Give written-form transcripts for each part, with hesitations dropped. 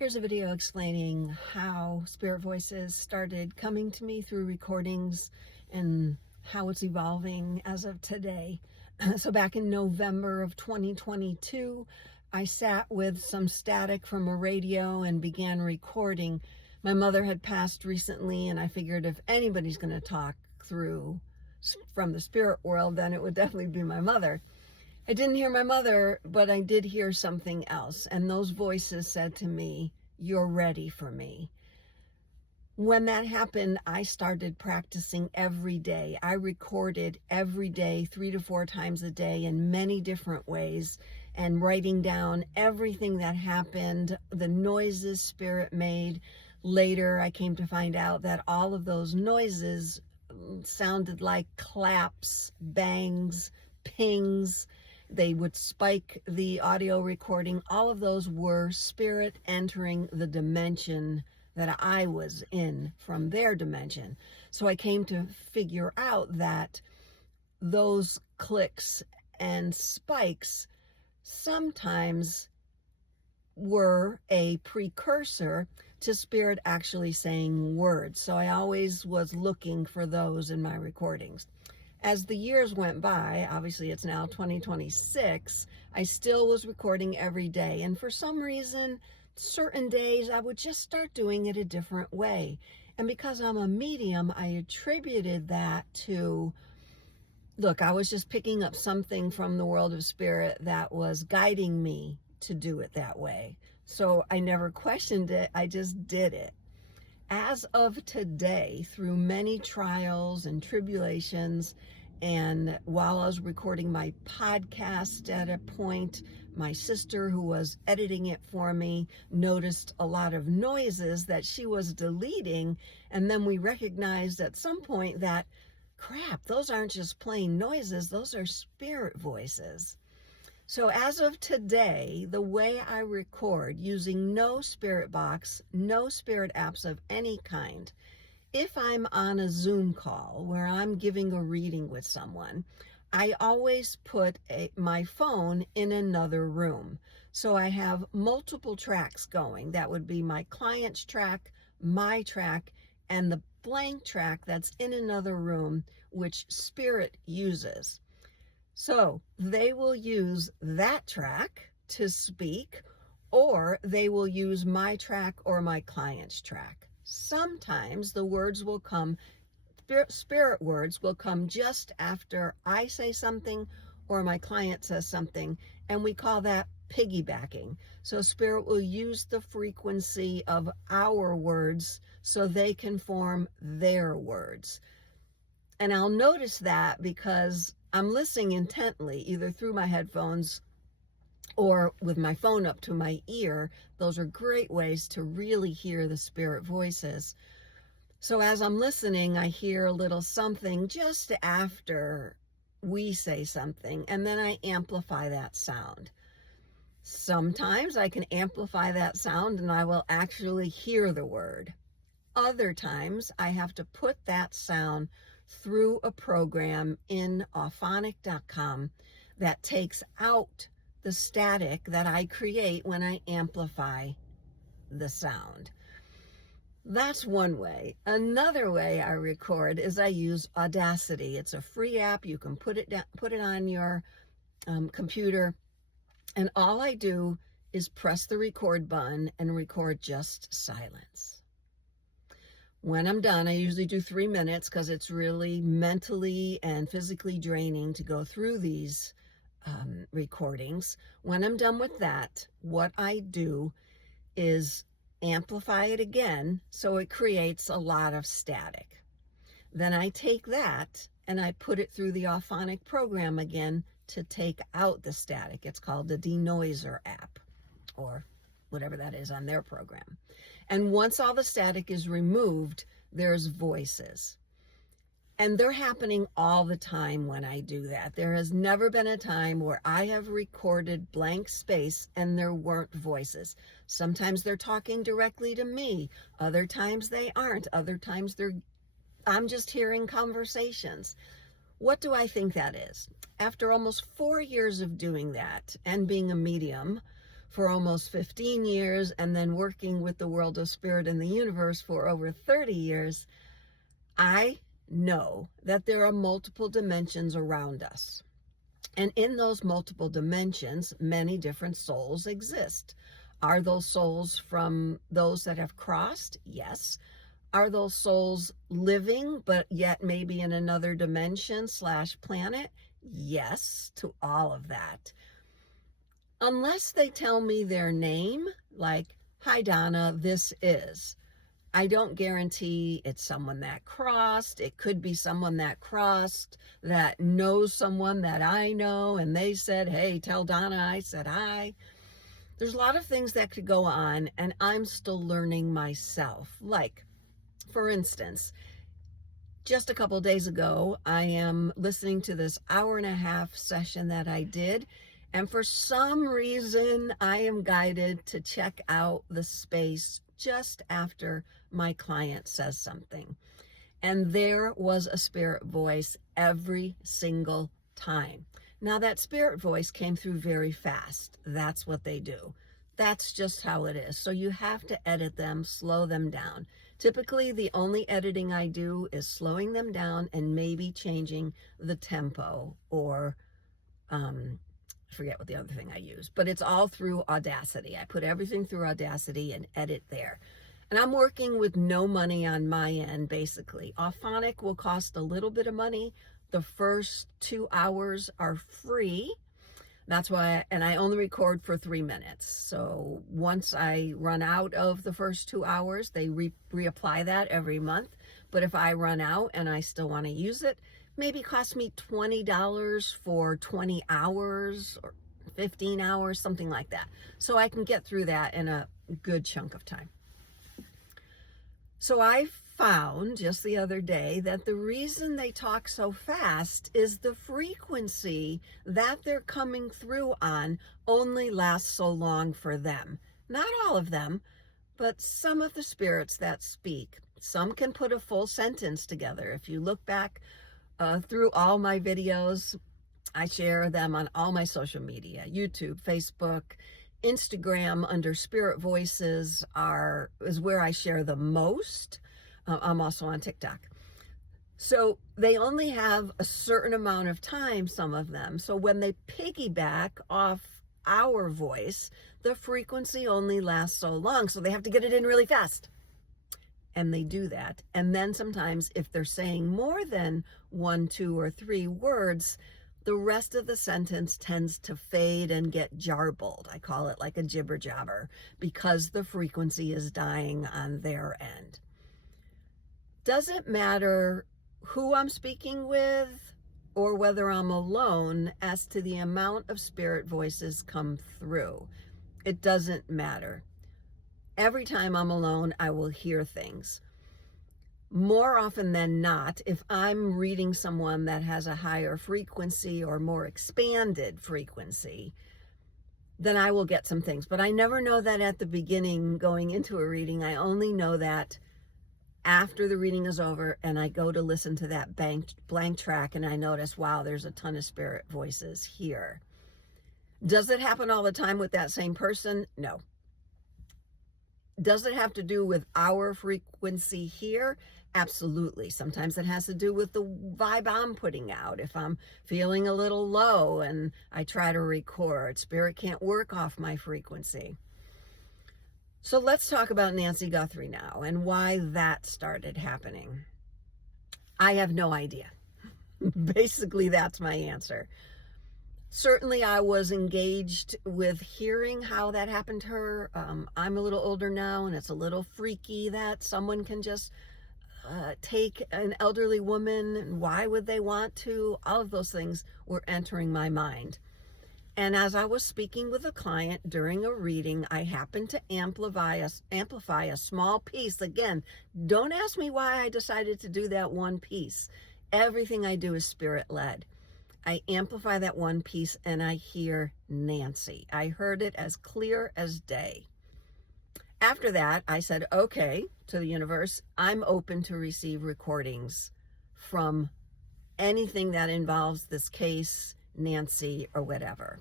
Here's a video explaining how spirit voices started coming to me through recordings and how it's evolving as of today. So back in November of 2022, I sat with some static from a radio and began recording. My mother had passed recently, and I figured if anybody's going to talk through from the spirit world, then it would definitely be my mother. I didn't hear my mother, but I did hear something else. And those voices said to me, "You're ready for me." When that happened, I started practicing every day. I recorded every day, 3 to 4 times a day in many different ways, and writing down everything that happened, the noises spirit made. Later, I came to find out that all of those noises sounded like claps, bangs, pings. They would spike the audio recording. All of those were spirit entering the dimension that I was in from their dimension. So I came to figure out that those clicks and spikes sometimes were a precursor to spirit actually saying words. So I always was looking for those in my recordings. As the years went by, obviously it's now 2026, I still was recording every day. And for some reason, certain days I would just start doing it a different way. And because I'm a medium, I attributed that to, look, I was just picking up something from the world of spirit that was guiding me to do it that way. So I never questioned it, I just did it. As of today, through many trials and tribulations, and while I was recording my podcast at a point, my sister, who was editing it for me, noticed a lot of noises that she was deleting, and then we recognized at some point that, crap, those aren't just plain noises, those are spirit voices. So as of today, the way I record, using no spirit box, no spirit apps of any kind, if I'm on a Zoom call where I'm giving a reading with someone, I always put my phone in another room. So I have multiple tracks going. That would be my client's track, my track, and the blank track that's in another room, which spirit uses. So they will use that track to speak, or they will use my track or my client's track. Sometimes the words will come, spirit words will come just after I say something or my client says something, and we call that piggybacking. So spirit will use the frequency of our words so they can form their words. And I'll notice that because I'm listening intently, either through my headphones or with my phone up to my ear. Those are great ways to really hear the spirit voices. So as I'm listening, I hear a little something just after we say something, and then I amplify that sound. Sometimes I can amplify that sound and I will actually hear the word. Other times I have to put that sound through a program in auphonic.com that takes out the static that I create when I amplify the sound. That's one way. Another way I record is I use Audacity. It's a free app. You can put it on your computer, and all I do is press the record button and record just silence. When I'm done, I usually do 3 minutes because it's really mentally and physically draining to go through these recordings. When I'm done with that, what I do is amplify it again so it creates a lot of static. Then I take that and I put it through the Auphonic program again to take out the static. It's called the Denoiser app, or whatever that is on their program. And once all the static is removed, there's voices. And they're happening all the time when I do that. There has never been a time where I have recorded blank space and there weren't voices. Sometimes they're talking directly to me. Other times they aren't. Other times I'm just hearing conversations. What do I think that is? After almost 4 years of doing that and being a medium for almost 15 years and then working with the world of spirit and the universe for over 30 years, I know that there are multiple dimensions around us. And in those multiple dimensions, many different souls exist. Are those souls from those that have crossed? Yes. Are those souls living, but yet maybe in another dimension / planet? Yes, to all of that. Unless they tell me their name, like, hi Donna, this is. I don't guarantee it's someone that crossed. It could be someone that crossed that knows someone that I know, and they said, hey, tell Donna I said hi. There's a lot of things that could go on, and I'm still learning myself. Like, for instance, just a couple of days ago, I am listening to this 1.5-hour session that I did, and for some reason, I am guided to check out the space just after my client says something. And there was a spirit voice every single time. Now, that spirit voice came through very fast. That's what they do. That's just how it is. So you have to edit them, slow them down. Typically, the only editing I do is slowing them down and maybe changing the tempo, or I forget what the other thing I use, but it's all through Audacity. I put everything through Audacity and edit there. And I'm working with no money on my end, basically. Auphonic will cost a little bit of money. The first 2 hours are free. That's why, and I only record for 3 minutes. So once I run out of the first 2 hours, they reapply that every month. But if I run out and I still want to use it, maybe cost me $20 for 20 hours or 15 hours, something like that. So I can get through that in a good chunk of time. So I found just the other day that the reason they talk so fast is the frequency that they're coming through on only lasts so long for them. Not all of them, but some of the spirits that speak. Some can put a full sentence together. If you look back through all my videos, I share them on all my social media, YouTube, Facebook, Instagram under Spirit Voices is where I share the most. I'm also on TikTok. So they only have a certain amount of time, some of them. So when they piggyback off our voice, the frequency only lasts so long. So they have to get it in really fast. And they do that. And then sometimes if they're saying more than 1, 2, or 3 words, the rest of the sentence tends to fade and get jarbled. I call it like a jibber jabber because the frequency is dying on their end. Doesn't matter who I'm speaking with or whether I'm alone as to the amount of spirit voices come through. It doesn't matter. Every time I'm alone, I will hear things. More often than not, if I'm reading someone that has a higher frequency or more expanded frequency, then I will get some things. But I never know that at the beginning going into a reading. I only know that after the reading is over and I go to listen to that blank track and I notice, wow, there's a ton of spirit voices here. Does it happen all the time with that same person? No. Does it have to do with our frequency here? Absolutely. Sometimes it has to do with the vibe I'm putting out. If I'm feeling a little low and I try to record, spirit can't work off my frequency. So let's talk about Nancy Guthrie now and why that started happening. I have no idea. Basically, that's my answer. Certainly, I was engaged with hearing how that happened to her. I'm a little older now, and it's a little freaky that someone can just take an elderly woman, and why would they want to? All of those things were entering my mind. And as I was speaking with a client during a reading, I happened to amplify a small piece. Again, don't ask me why I decided to do that one piece. Everything I do is spirit-led. I amplify that one piece and I hear Nancy. I heard it as clear as day. After that, I said, okay, to the universe, I'm open to receive recordings from anything that involves this case, Nancy, or whatever.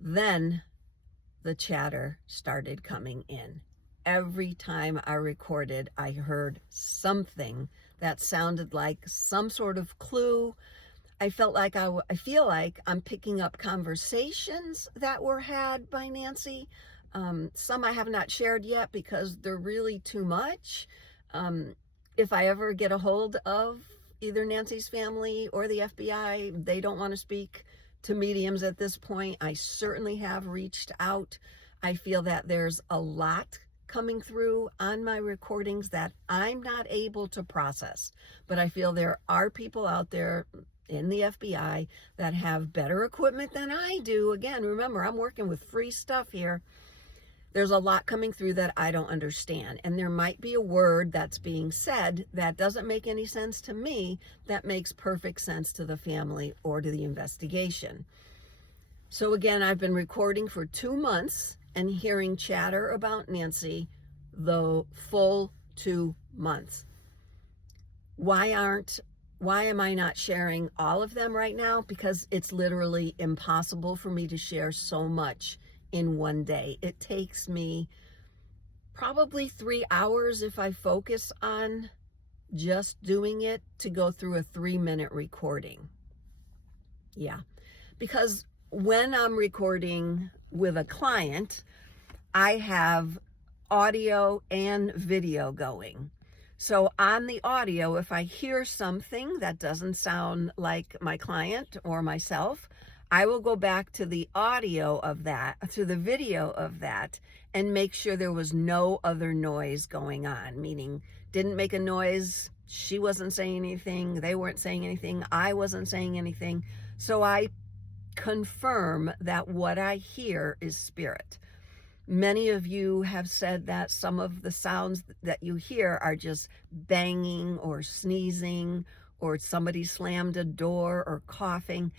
Then the chatter started coming in. Every time I recorded, I heard something that sounded like some sort of clue. I feel like I'm picking up conversations that were had by Nancy. Some I have not shared yet because they're really too much. If I ever get a hold of either Nancy's family or the FBI, they don't want to speak to mediums at this point. I certainly have reached out. I feel that there's a lot coming through on my recordings that I'm not able to process, but I feel there are people out there in the FBI that have better equipment than I do. Again, remember, I'm working with free stuff here. There's a lot coming through that I don't understand. And there might be a word that's being said that doesn't make any sense to me, that makes perfect sense to the family or to the investigation. So again, I've been recording for 2 months and hearing chatter about Nancy the full 2 months. Why am I not sharing all of them right now? Because it's literally impossible for me to share so much in one day. It takes me probably 3 hours if I focus on just doing it to go through a 3-minute recording. Yeah, because when I'm recording with a client, I have audio and video going. So on the audio, if I hear something that doesn't sound like my client or myself, I will go back to the audio of that, to the video of that, and make sure there was no other noise going on, meaning didn't make a noise, she wasn't saying anything, they weren't saying anything, I wasn't saying anything. So I confirm that what I hear is spirit. Many of you have said that some of the sounds that you hear are just banging or sneezing, or somebody slammed a door or coughing.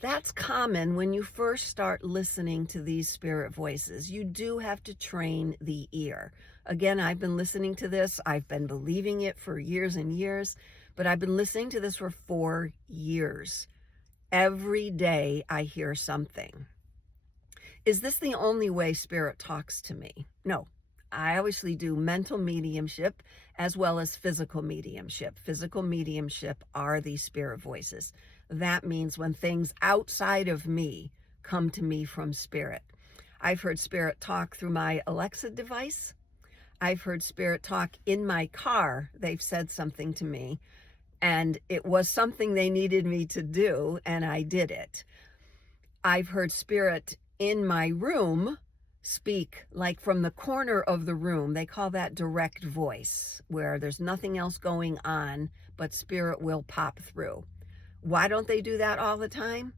That's common when you first start listening to these spirit voices. You do have to train the ear. Again, I've been listening to this. I've been believing it for years and years, but I've been listening to this for 4 years. Every day I hear something. Is this the only way spirit talks to me? No. I obviously do mental mediumship as well as physical mediumship. Physical mediumship are these spirit voices. That means when things outside of me come to me from spirit. I've heard spirit talk through my Alexa device. I've heard spirit talk in my car. They've said something to me, and it was something they needed me to do, and I did it. I've heard spirit in my room speak, like from the corner of the room. They call that direct voice, where there's nothing else going on, but spirit will pop through. Why don't they do that all the time?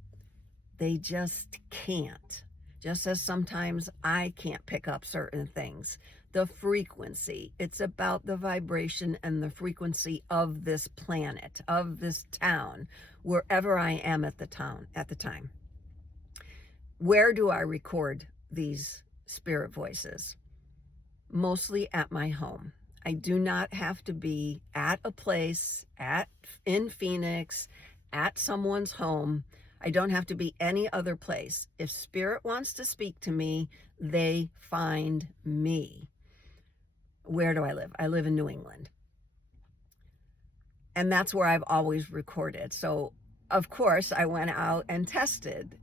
They just can't. Just as sometimes I can't pick up certain things. The frequency, it's about the vibration and the frequency of this planet, of this town, wherever I am at the time. Where do I record these spirit voices? Mostly at my home. I do not have to be at a place, in Phoenix, at someone's home. I don't have to be any other place. If spirit wants to speak to me, they find me. Where do I live? I live in New England. And that's where I've always recorded. So, of course, I went out and tested.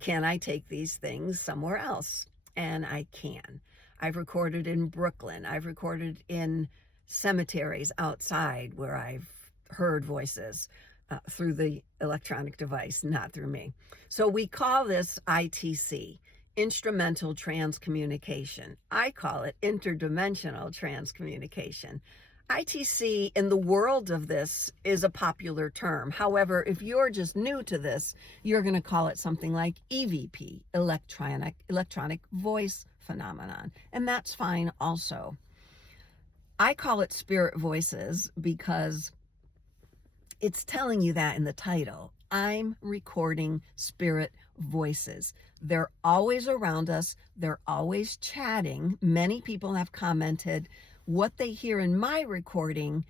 Can I take these things somewhere else? And I can. I've recorded in Brooklyn. I've recorded in cemeteries outside where I've heard voices through the electronic device, not through me. So we call this ITC, instrumental transcommunication. I call it interdimensional transcommunication. ITC in the world of this is a popular term. However, if you're just new to this, you're going to call it something like EVP, electronic voice phenomenon. And that's fine also. I call it spirit voices because it's telling you that in the title. I'm recording spirit voices. They're always around us. They're always chatting. Many people have commented what they hear in my recording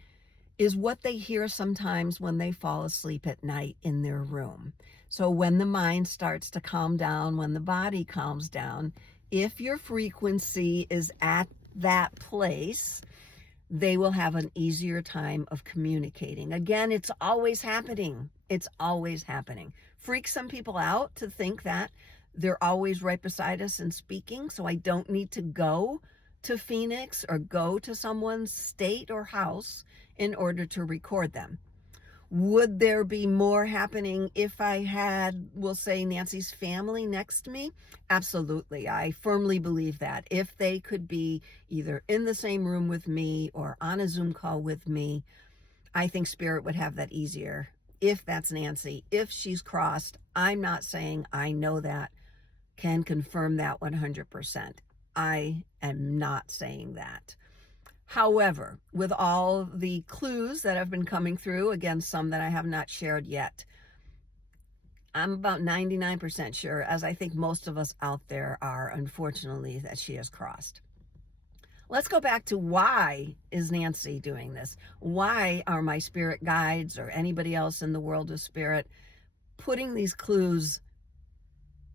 is what they hear sometimes when they fall asleep at night in their room. So when the mind starts to calm down, when the body calms down, if your frequency is at that place, they will have an easier time of communicating. Again, it's always happening. It's always happening. Freaks some people out to think that they're always right beside us and speaking, so I don't need to go to Phoenix or go to someone's state or house in order to record them. Would there be more happening if I had, we'll say, Nancy's family next to me? Absolutely. I firmly believe that. If they could be either in the same room with me or on a Zoom call with me, I think Spirit would have that easier. If that's Nancy, if she's crossed, I'm not saying I know that, can confirm that 100%. I am not saying that. However, with all the clues that have been coming through, again, some that I have not shared yet, I'm about 99% sure, as I think most of us out there are, unfortunately, that she has crossed. Let's go back to why is Nancy doing this? Why are my spirit guides or anybody else in the world of spirit putting these clues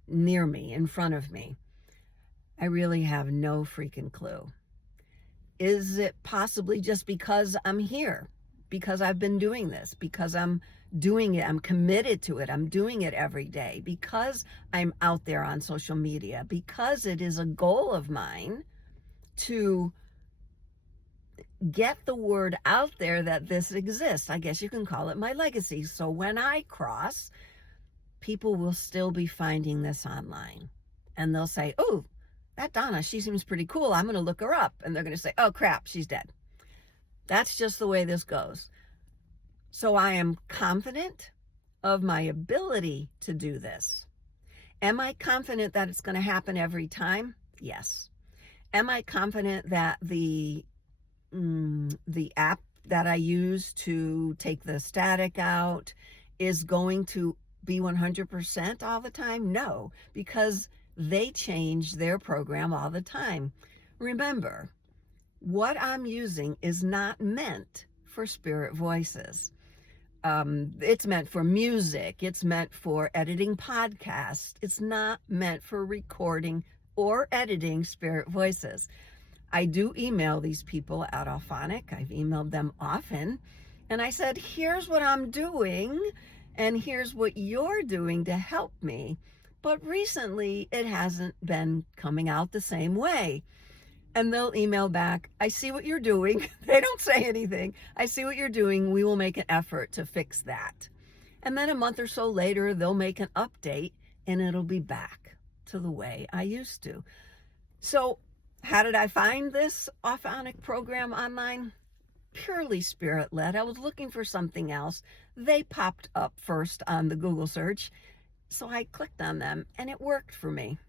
near me, in front of me? I really have no freaking clue. Is it possibly just because I'm here, because I've been doing this, because I'm doing it, I'm committed to it, I'm doing it every day, because I'm out there on social media, because it is a goal of mine to get the word out there that this exists? I guess you can call it my legacy. So when I cross, people will still be finding this online, and they'll say, oh, that Donna, she seems pretty cool. I'm going to look her up. And they're going to say, oh, crap, she's dead. That's just the way this goes. So I am confident of my ability to do this. Am I confident that it's going to happen every time? Yes. Am I confident that the app that I use to take the static out is going to be 100% all the time? No, because they change their program all the time. Remember, what I'm using is not meant for spirit voices. It's meant for music. It's meant for editing podcasts. It's not meant for recording or editing spirit voices. I do email these people at Alphonic. I've emailed them often. And I said, here's what I'm doing, and here's what you're doing to help me. But recently, it hasn't been coming out the same way. And they'll email back, I see what you're doing. They don't say anything. I see what you're doing. We will make an effort to fix that. And then a month or so later, they'll make an update, and it'll be back to the way I used to. So how did I find this Alphonic program online? Purely spirit-led. I was looking for something else. They popped up first on the Google search. So I clicked on them, and it worked for me.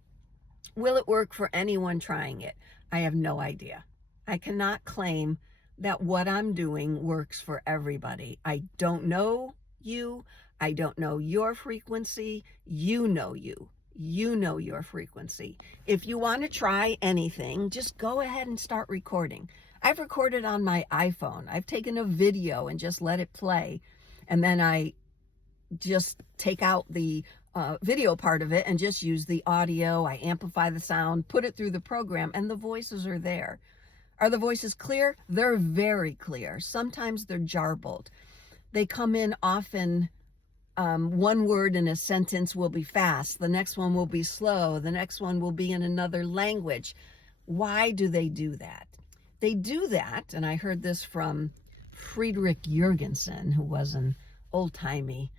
Will it work for anyone trying it? I have no idea. I cannot claim that what I'm doing works for everybody. I don't know you. I don't know your frequency. You know you. You know your frequency. If you want to try anything, just go ahead and start recording. I've recorded on my iPhone. I've taken a video and just let it play, and then I just take out the video part of it and just use the audio. I amplify the sound, put it through the program, and the voices are there. Are the voices clear? They're very clear. Sometimes they're jarbled. They come in often, one word in a sentence will be fast, the next one will be slow, the next one will be in another language. Why do they do that? They do that, and I heard this from Friedrich Jürgensen, who was an old-timey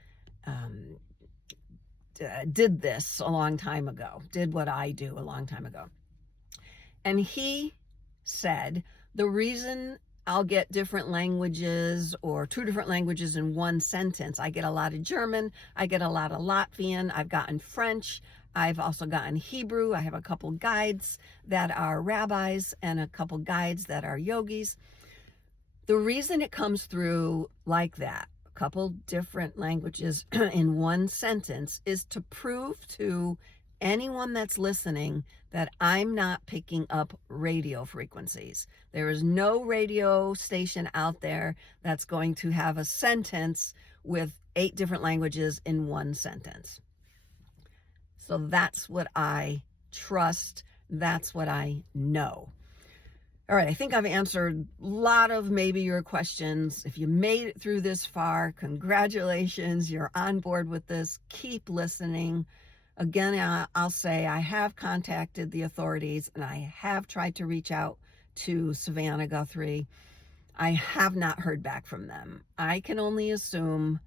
did this a long time ago, did what I do a long time ago. And he said, the reason I'll get different languages or two different languages in one sentence, I get a lot of German, I get a lot of Latvian, I've gotten French, I've also gotten Hebrew, I have a couple guides that are rabbis and a couple guides that are yogis. The reason it comes through like that, couple different languages in one sentence, is to prove to anyone that's listening that I'm not picking up radio frequencies. There is no radio station out there that's going to have a sentence with 8 different languages in one sentence. So that's what I trust, That's what I know. All right, I think I've answered a lot of maybe your questions. If you made it through this far, congratulations, you're on board with this. Keep listening. Again, I'll say I have contacted the authorities and I have tried to reach out to Savannah Guthrie. I have not heard back from them. I can only assume.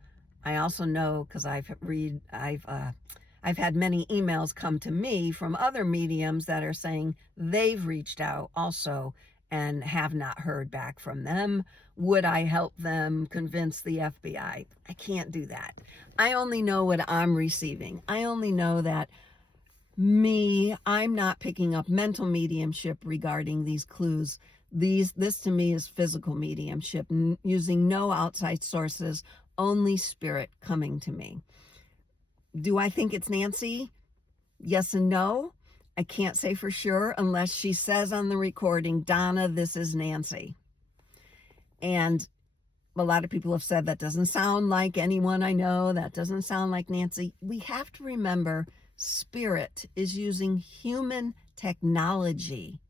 I also know, because I've had many emails come to me from other mediums that are saying they've reached out also and have not heard back from them. Would I help them convince the FBI? I can't do that. I only know what I'm receiving. I only know that I'm not picking up mental mediumship regarding these clues. This to me is physical mediumship, using no outside sources, only spirit coming to me. Do I think it's Nancy? Yes and no. I can't say for sure unless she says on the recording, Donna, this is Nancy. And a lot of people have said that doesn't sound like anyone I know. That doesn't sound like Nancy. We have to remember spirit is using human technology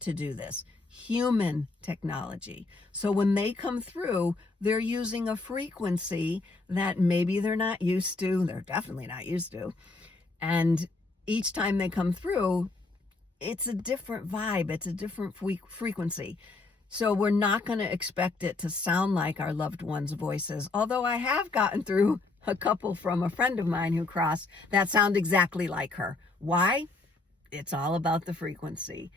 to do this. Human technology. So when they come through, they're using a frequency that maybe they're not used to. They're definitely not used to. And each time they come through, it's a different vibe. It's a different frequency. So we're not going to expect it to sound like our loved ones' voices. Although I have gotten through a couple from a friend of mine who crossed that sound exactly like her. Why? It's all about the frequency.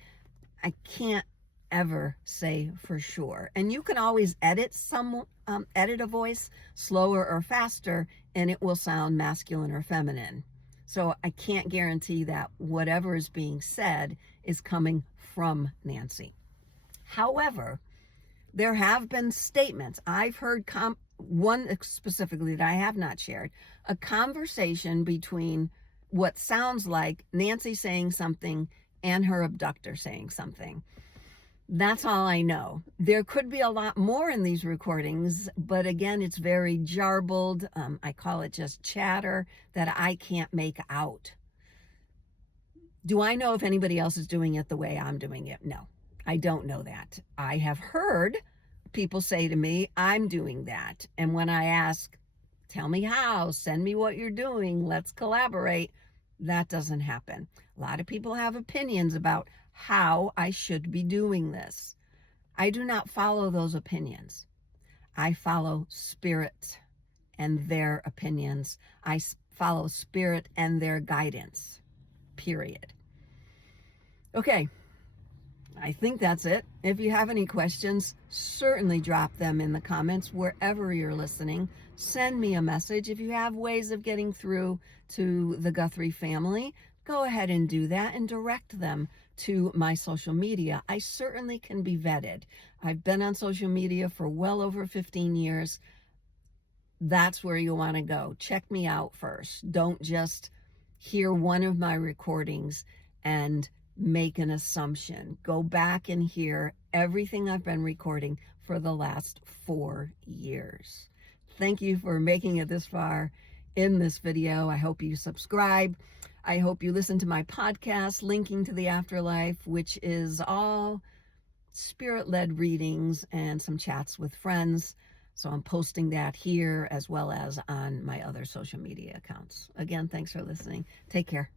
I can't ever say for sure. And you can always edit a voice slower or faster, and it will sound masculine or feminine. So I can't guarantee that whatever is being said is coming from Nancy. However, there have been statements. I've heard one specifically that I have not shared, a conversation between what sounds like Nancy saying something and her abductor saying something. That's all I know. There could be a lot more in these recordings, but again, it's very jarbled. I call it just chatter that I can't make out. Do I know if anybody else is doing it the way I'm doing it? No, I don't know that. I have heard people say to me, I'm doing that. And when I ask, tell me how, send me what you're doing, let's collaborate, that doesn't happen. A lot of people have opinions about how I should be doing this. I do not follow those opinions. I follow spirit and their opinions. I follow spirit and their guidance, period. Okay, I think that's it. If you have any questions, certainly drop them in the comments wherever you're listening. Send me a message. If you have ways of getting through to the Guthrie family, go ahead and do that and direct them to my social media. I certainly can be vetted. I've been on social media for well over 15 years. That's where you want to go. Check me out first. Don't just hear one of my recordings and make an assumption. Go back and hear everything I've been recording for the last 4 years. Thank you for making it this far in this video. I hope you subscribe. I hope you listen to my podcast, Linking to the Afterlife, which is all spirit-led readings and some chats with friends. So I'm posting that here as well as on my other social media accounts. Again, thanks for listening. Take care.